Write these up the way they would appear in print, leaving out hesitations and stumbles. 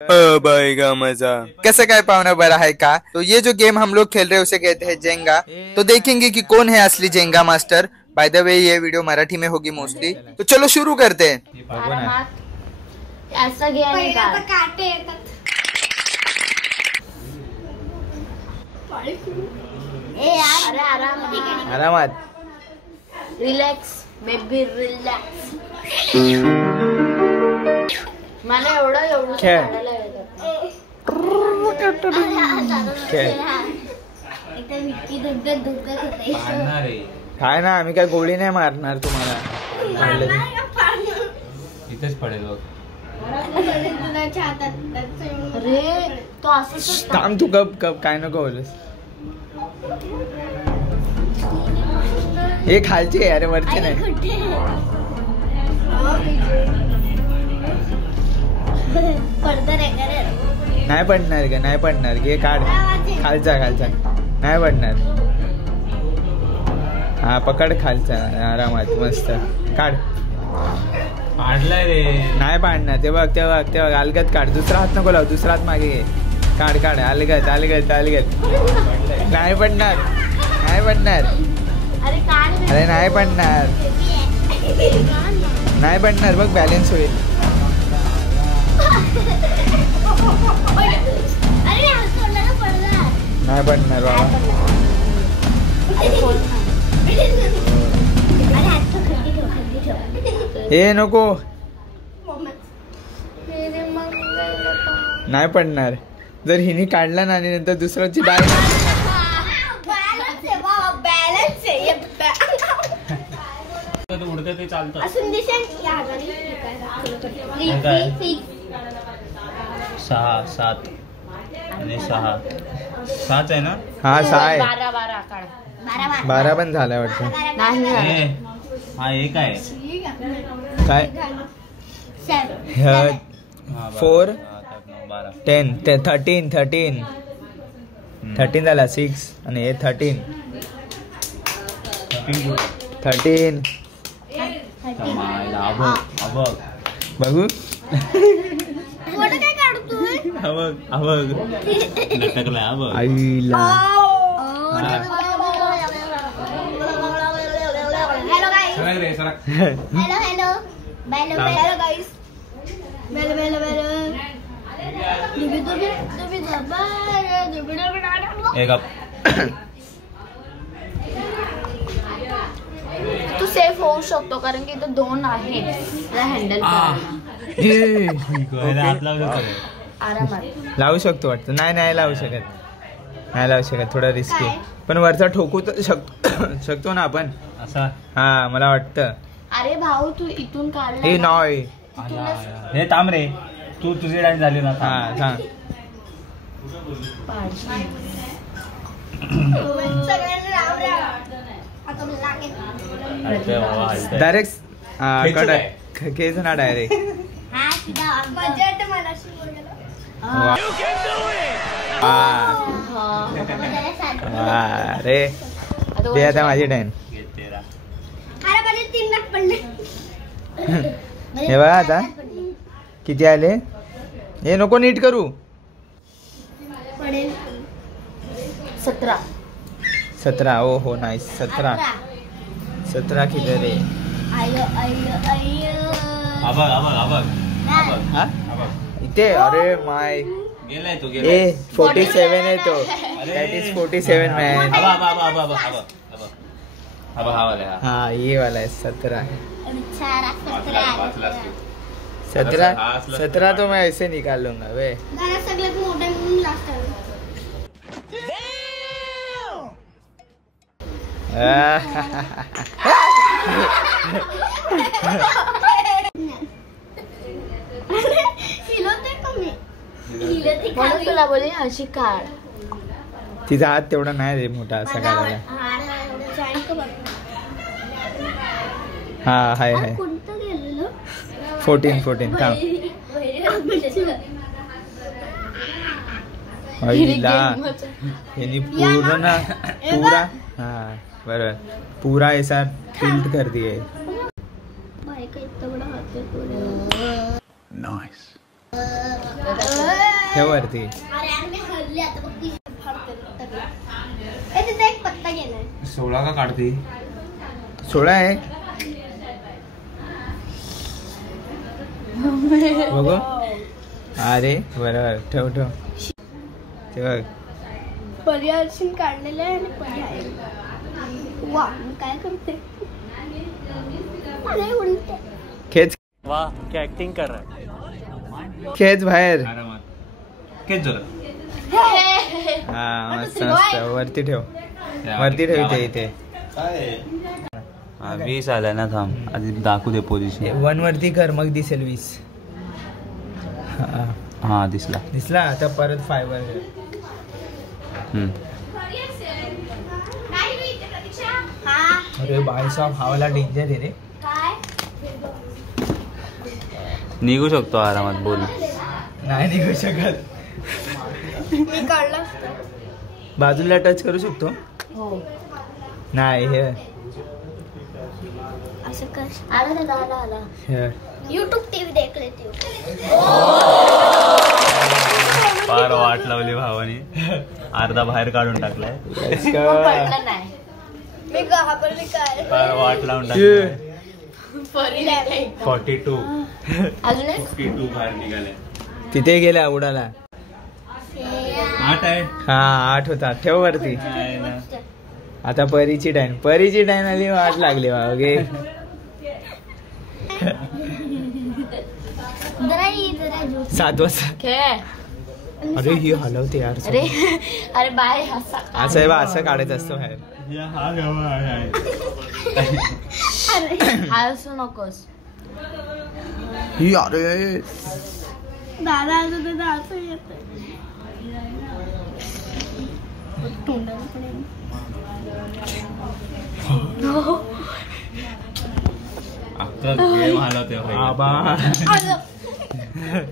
भाई का मजा कैसे काय पाहुणा बरा है का। तो ये जो गेम हम लोग खेल रहे हैं उसे कहते हैं जेंगा। तो देखेंगे कि कौन है असली Jenga master. By the way ये वीडियो मराठी में होगी मोस्टली। तो चलो शुरू करते हैं। ऐसा गया नहीं काटे ए यार अरे आरामात रिलॅक्स बेबी रिलॅक्स मला एवढं खेळ. काढायला येतं. खेळ. एकदम इतकी दुग्गत होते. काय ना आम्ही काय गोळी नाही मारणार तुम्हाला. इथेच पडेल बघ. अरे तो असं थांब तू गप गप काय नको बोलस. हे खालची आहे अरे वरची नाही. नाही पडणार ग नाही पडणार घे काढ. खालचा नाही पडणार. हा पकड खालचा आरामात मस्त काढ. पाडलाय रे. नाही पाडणार ते बघ अलगत काढ. दुसरा हात नको लाव. दुसरा हात मागे घे. काढ अलगत नाही पडणार. अरे नाही पडणार बघ बॅलन्स होईल. नाही पडणार बाबा. हे नको नाही पडणार. जर हिने काढला ना आणि नंतर दुसऱ्याची डाय उडतं ते चालतं. 6 7 आणि 6 7 आहे ना. हा 6 आहे. 12 पण झालाय वाटतं. हा एक आहे काय 4 10 13 झाला 6 आणि हे 13 बघू. आईला तू सेफ होऊ शकतो कारण की इथं 2 आहे हँडल आरामात लावू शकतो वाटतं. नाही लावू शकत थोडा रिस्की. पण वरचा ठोकू तर शकतो ना आपण असा. हा मला वाटतं. अरे भाऊ तू इथून काढला हे नाही. हे थांब रे. तू तुझी डाय झाली ना. हा सांग. डायरेक्ट खेच ना डायरेक्ट. अरे ते आता माझी टाइम. हे बघा आता किती आले. हे नको नीट करू. 17 ओ हो नाईस. 17 किती रे. इथे अरे माय गेलाय तो. ए 47 आहे तो. That is 47 man. हा ये वाला है 17 तो मैं ऐसे निकाल लूंगा वे. म्हणून तुला बोलली अशी काढ. तिचा हात तेवढा नाही रे मोठा असा काढायला. हा हाय 14 थांब. पूरा हाँ बराबर पूरा ऐसा टिल्ट कर दिए. भाई का इतना बड़ा हाथ है. नाइस. ठेव वरती. अरे यार मी हरली आता बघ ती फाडते. ए तिथे एक पत्ता गेलाय. 16 का काढते? 16 आहे. बघू. अरे बरोबर ठेव ठेव. ते बघ. पर्यावरण काढलेलं आहे आणि पर्याय. वा मी काय करते. अरे उलट. खेच वाह क्या एक्टिंग कर रहा है. खेच बाहेर. आरामात. केच जरा. हा मस्त मस्त. वरती ठेव. वरती ठेव इथे इथे. 20 आलाय ना. थांब आधी दाखवू दे पोझिशन. 1 वरती कर मग दिसेल 20. हा दिसला. दिसला. आता परत 5 वर कर. अरे भाई साहब हवाला डेंजर आहे रे. निघू शकतो आरामात. बोल. नाही निघू शकत. मी काढलं. बाजूला टच करू शकतो. हो. नाही हे असं कर. आला आला. हे. YouTube TV देख लेती हूँ. फार वाट लावली भावानी. अर्धा बाहेर काढून टाकलाय. पडलं नाही. मी घाबरले काय. फार वाट लावून टाकलाय. 42 अजून एक 52 बाहेर निघाले. तिथे गेला उडाला. 8 आहे. हा 8 होता. ठेव वरती. आता परीची डाईन आली. वाट लागली बागे. जरा 7 वाजता. खेळ. अरे ही हलवते यार. अरे अरे बाय असा. असं आहे बा. असं काढत असतो बाहेर. हा गवा आहे. हसू नकोस. ही अरे दादा असं तर असं येत. अख्खा गेम हलवते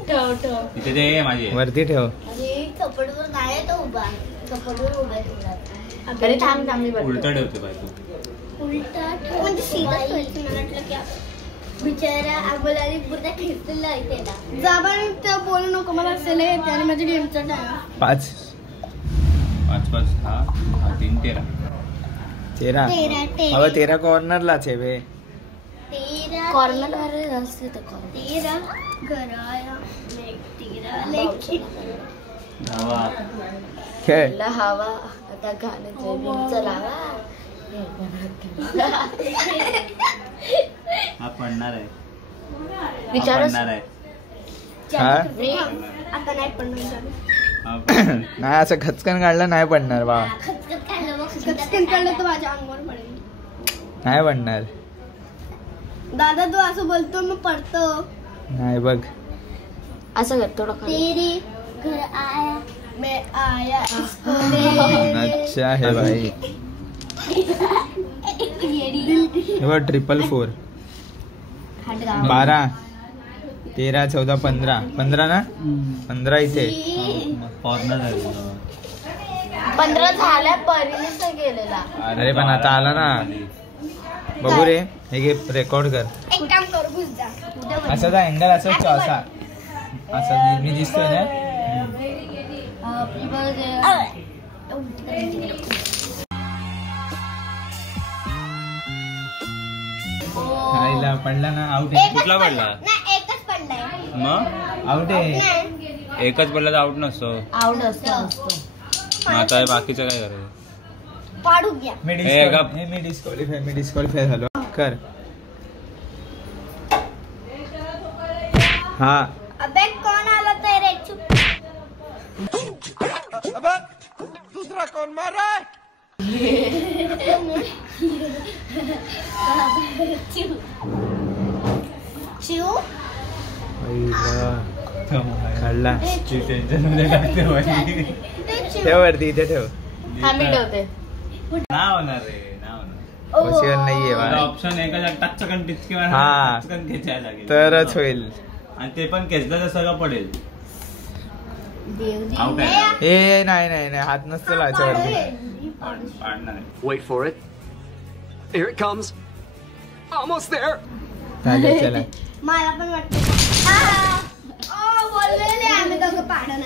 ठेव ठेव. इथे ते माझी वरती ठेव. अरे कपडवर नाही तो उभा. कपडवर उभा आहे. अरे थांब थांब. मी बघते. उलटा ठेवते बाई तू. उलटा ठेव म्हणजे सीधा ठेवायचं. मला वाटलं की बिचारा आम्हाला पुढे खेचलेला आहे त्याला. जाबान तर बोलू नको. मला असेल येते आणि माझ्या गेमचा टाइम. 5 हा 3 13. 13. अबे 13 कॉर्नरलाच आहे बे. 13 कॉर्नर असते तर 13 घराया. 13 लेखी धावा. खेळ. हवा आता गाणं लावा. हा पडणार आहे. विचारच पडणार आहे. हा आता नाही पडणार. हा पडणार. नाही असं खचकन काढलं नाही पडणार बा. खचखच काढलं तर माझ्या अंगावर पडेल. नाही पडणार. दादा तू असं बोलतो मग पडतो. नाही बघ. असं कर थोडं. तेरे घर आया मैं आया. अच्छा है भाई. हे बघ 444. 12 13 14 15. 15 ना. 15 इथे. कॉर्नर आहे. 15 झाल्या. परीनेच गेलेला. अरे पण आता आला ना. बघू रे. हे घे रेकॉर्ड कर. एक काम कर घुस जा. असा जा अँगल असं असा. असं मी दिसतोय ना. खायला पडला ना. आउट आहे. कुठला पडला? नाही एकच पडलाय. मग आउट आहे. एकच पडला तर आउट नसतो. आवड असतो. मग आता बाकीचं काय करायचं? पाडू घ्या. मी डिस्क्वालिफाय झालो. कर. हा अबे कोण आला तर रे. चुप. दूसरा कौन मार रहा है. चिव काढला. टेन्शन मध्ये टाकते बाई. ठेव वरती. इथे ठेव. आम्ही ठेवते. ना होणार रे. ना होणार. पॉसिबल नाहीये बा. ऑप्शन एकच टचकन टिचकी हा. टचकन खेचायला लागेल. तरच होईल. आणि ते पण खेचलं तर सगळं पडेल. देव आउट आहे. ए नाही नाही नाही. हात नसतो लावायचा वरती. पाडणार आहे. Wait for it. Here it comes. Almost there. चालेल चला. मला पण वाटतं. बोलले बघ पाडा